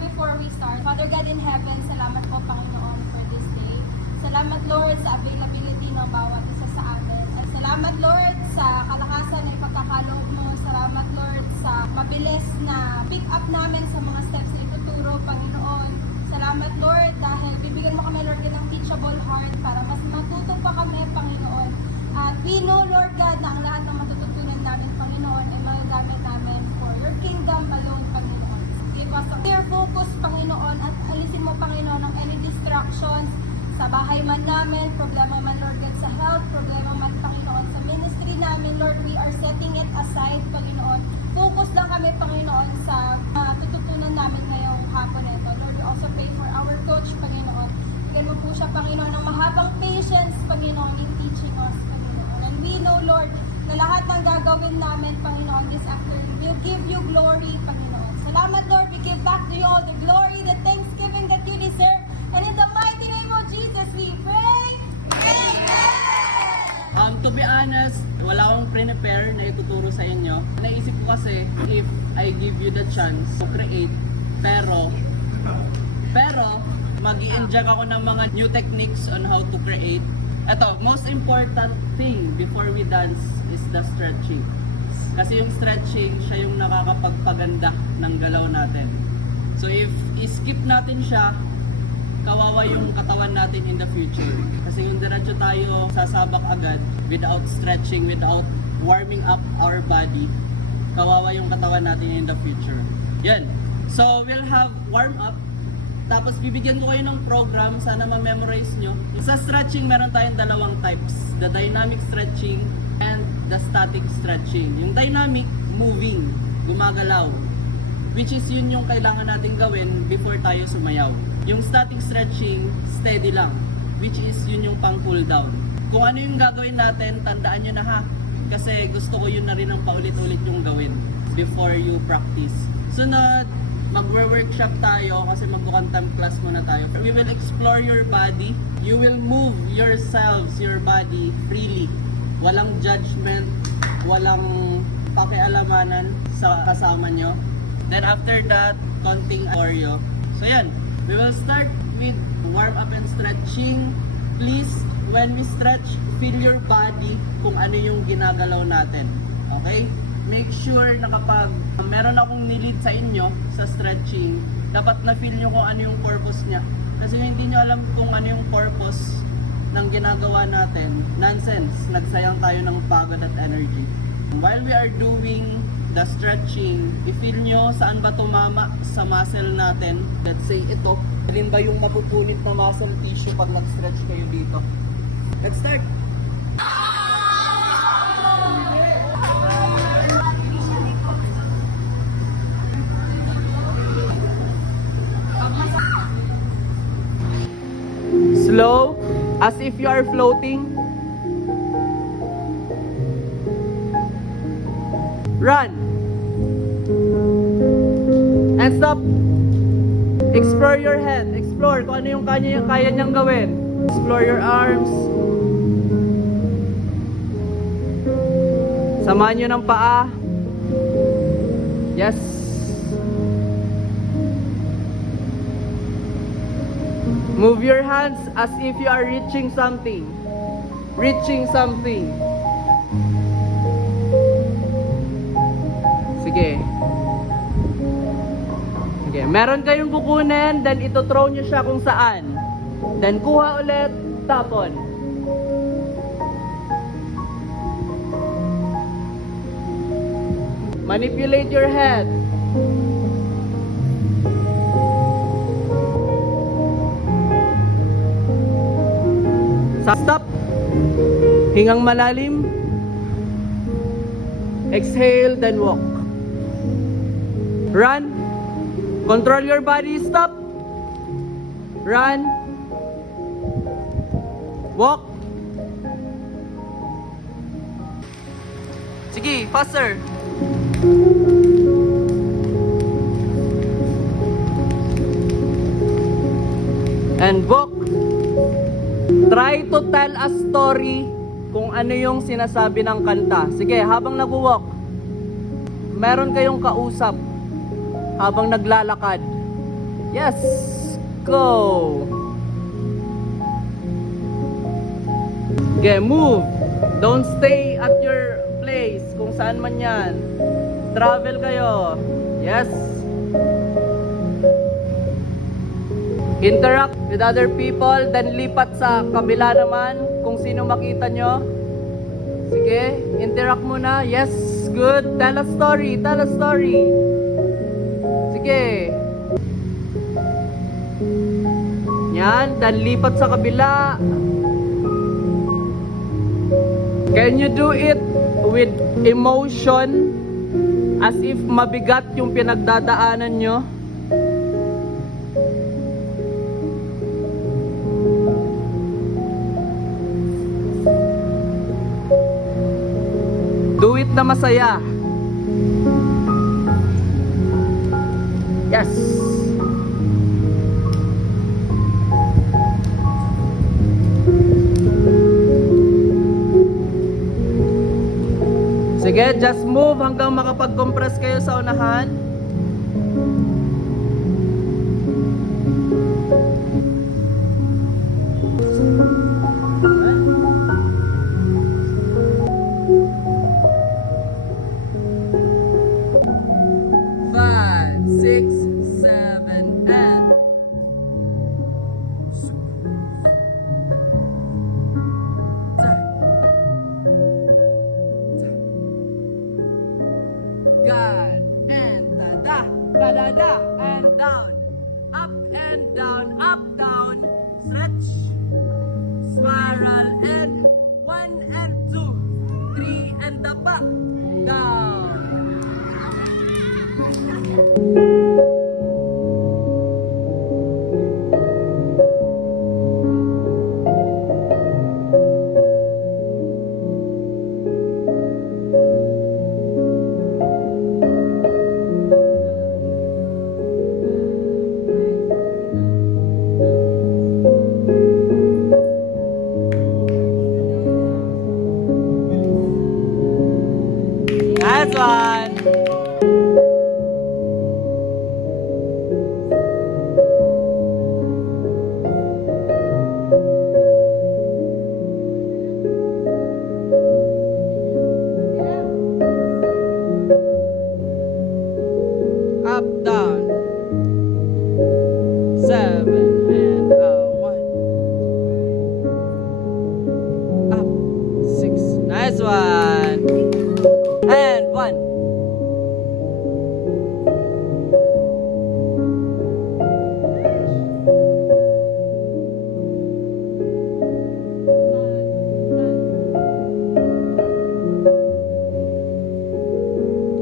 before we start. Father God in heaven, salamat po Panginoon for this day. Salamat Lord sa availability ng bawat isa sa amin. At salamat Lord sa kalakasan ng pagkakaloob mo. Salamat Lord sa mabilis na pick up namin sa mga steps na ituturo Panginoon. Salamat Lord dahil bibigyan mo kami Lord ng teachable heart para mas matuto pa kami Panginoon. At we know Lord God na ang lahat ng matututunan namin Panginoon ay magagamit namin for your kingdom alone Panginoon. Give us a clear focus Panginoon at alisin mo Panginoon ng any distractions sa bahay man namin, problema man Lord God sa health, problema man Panginoon sa ministry namin Lord, we are setting it aside Panginoon. Focus lang kami Panginoon sa matututunan namin ngayong hapon ito. Lord, we also pray for our coach Panginoon. Bigyan mo po siya Panginoon ng mahabang patience Panginoon in teaching us Panginoon. And we know Lord na lahat ng gagawin namin Panginoon this afternoon will give you glory Panginoon. Salamat Lord, we give back to you all the glory, the thanksgiving that you deserve. And in the mighty name of Jesus, we pray. Amen! To be honest, wala akong pre-prepare na ituturo sa inyo. Naisip ko kasi, if I give you the chance to create, pero, mag-i-inject ako ng mga new techniques on how to create. Ito, most important thing before we dance is the stretching. Kasi yung stretching, siya yung nakakapagpaganda ng galaw natin. So if i-skip natin siya, kawawa yung katawan natin in the future. Kasi yung diretso tayo sasabak agad without stretching, without warming up our body, kawawa yung katawan natin in the future. Yan. So we'll have warm up. Tapos bibigyan ko kayo ng program, sana ma-memorize nyo. Sa stretching, meron tayong dalawang types. The dynamic stretching and the static stretching. Yung dynamic, moving, gumagalaw. Which is yun yung kailangan natin gawin before tayo sumayaw. Yung static stretching, steady lang. Which is yun yung pang cool down. Kung ano yung gagawin natin, tandaan nyo na ha. Kasi gusto ko yun na rin ang paulit-ulit yung gawin before you practice. Sunod, mag-workshop tayo kasi mag-contempt class muna tayo. We will explore your body. You will move yourselves, your body freely. Walang judgment, walang pakialamanan sa kasama nyo. Then after that, konting choreo. So yan, we will start with warm up and stretching. Please, when we stretch, feel your body kung ano yung ginagalaw natin. Okay? Make sure na kapag meron akong nilid sa inyo sa stretching, dapat na-feel nyo kung ano yung purpose niya. Kasi hindi nyo alam kung ano yung purpose ng ginagawa natin, nonsense, nagsayang tayo ng pagod at energy. While we are doing the stretching, i-feel nyo saan ba tumama sa muscle natin. Let's say ito, alin ba yung mapupunit na muscle tissue pag nag-stretch kayo dito. Let's start! Slow, as if you are floating. Run. And stop. Explore your head. Explore kung ano yung kaya niyang gawin. Explore your arms. Samahan nyo ng paa. Yes. Move your hands as if you are reaching something. Reaching something. Sige. Sige. Meron kayong kukunin, then ito-throw nyo siya kung saan. Then kuha ulit, tapon. Manipulate your head. Stop. Hingang malalim. Exhale, then walk. Run. Control your body. Stop. Run. Walk. Sige, faster. And walk. Try to tell a story kung ano yung sinasabi ng kanta. Sige, habang nag-walk, meron kayong kausap habang naglalakad. Yes! Go! Okay, move! Don't stay at your place kung saan man yan. Travel kayo. Yes! Interact with other people, then lipat sa kabila naman kung sino makita nyo. Sige, interact muna. Yes, good. Tell a story, tell a story. Sige. Yan, then lipat sa kabila. Can you do it with emotion as if mabigat yung pinagdadaanan nyo? Do it na masaya. Yes. Sige, just move hanggang makapag-compress kayo sa unahan. Five, six, seven, and God and da-da, and down, up, down, stretch, spiral, and 1 and 2, 3 and the back, down. Nice one. Up, down. 7 and 1. Up, 6. Nice one. And 1.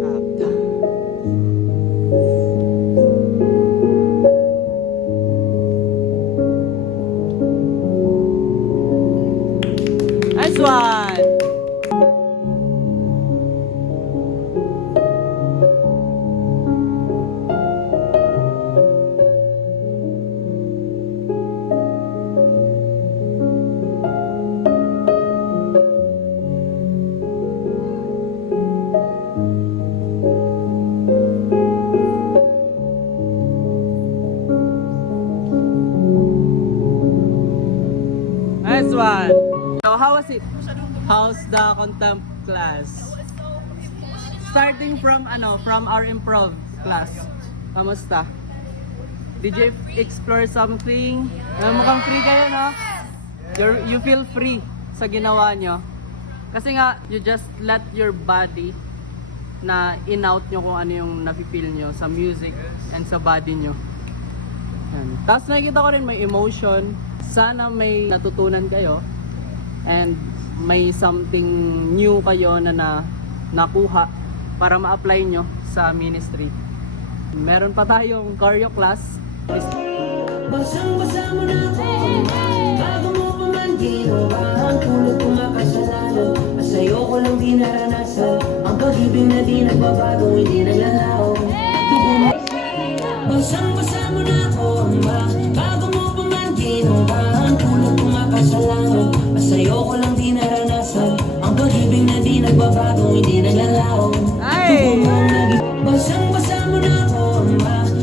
Up, down. Nice one. Nice one. So how was it? How's the contempt class? Starting from from our improv class. Kamusta? Did you explore something? Mukhang free kayo, no? You feel free sa ginawa nyo. Kasi nga, you just let your body na in-out nyo kung ano yung nafe-feel nyo sa music and sa body nyo. Yan. Tapos nakikita ko rin may emotion. Sana may natutunan kayo and may something new kayo na nakuha para ma-apply nyo sa ministry. Meron pa tayong choreo class. Basang-basa mo na ako, bago mo pa man ginawa ang tulad kong makasalanan. At sa'yo ko lang di naranasan ang pag-ibig na di nagbabago, hindi naglalaho. Basang-basa mo na ako, bago mo pa man ginawa ang tulad kong makasalanan. At sa'yo ko lang di naranasan ang pag-ibig na di nagbabago, hindi naglalaho. Ay! Basang-basa mo na ako,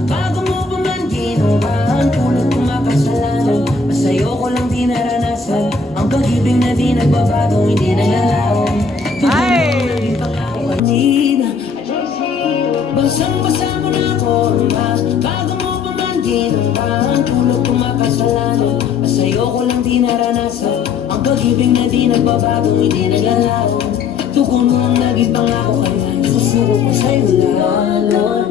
bago mo pa man ginawa nagbabago, hindi naglalaho. Ay! Basang-basa mo na ako, ma. Bago mo pa man ginawa ang tulog kong makasalanan. Sa'yo ko lang di naranasan ang pag-ibig na di nagbabago, hindi naglalaho. Tugon mo ang naging pangako, kaya isusuko ko sa'yo lalo.